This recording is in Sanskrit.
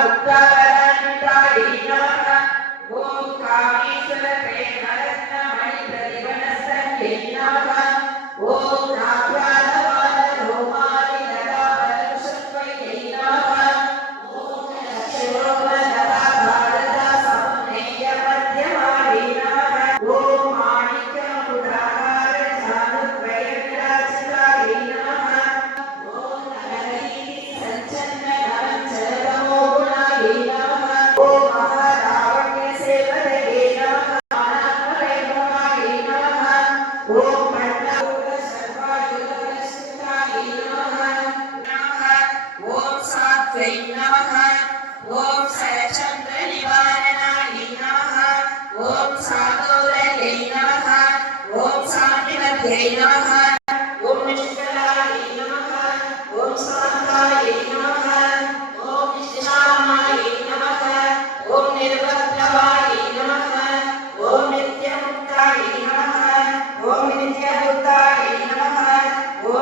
उत्तरान्वितायै नमः ॐ कामेश्वरप्रेमरत्नमणिप्रतिभनस्तन्यै नमः ॐ नाभ्याधवालरोमालिलतापलकुशत्वयै नमः ॐ लक्ष्योपलताभारतसमुन्नयमध्यमायै नमः ॐ माणिक्यमुकुटाकारजानुद्वयविराजितायै नमः ॐ नवनीतिसञ्चन्ननवञ्चलतमोगुणायै नमः ॐ महालावण्यसेवदये नमः अनात्मवैभवायै नमः ॐ पट्टभूतसर्वायुधवनस्थितायै नमः ॐ सात्वै नमः ॐ सरचन्द्रनिवारणायै नमः ॐ सातोदयै नमः ॐ शान्तिमध्यै नमः ॐ निष्कलायै नमः ॐ शान्तायै नमः ॐ निष्कामायै नमः ॐ निर्वक्त्रवायै नमः ॐ नित्यमुक्तायै नमः ॐ नित्यबुद्धायै नमः ॐ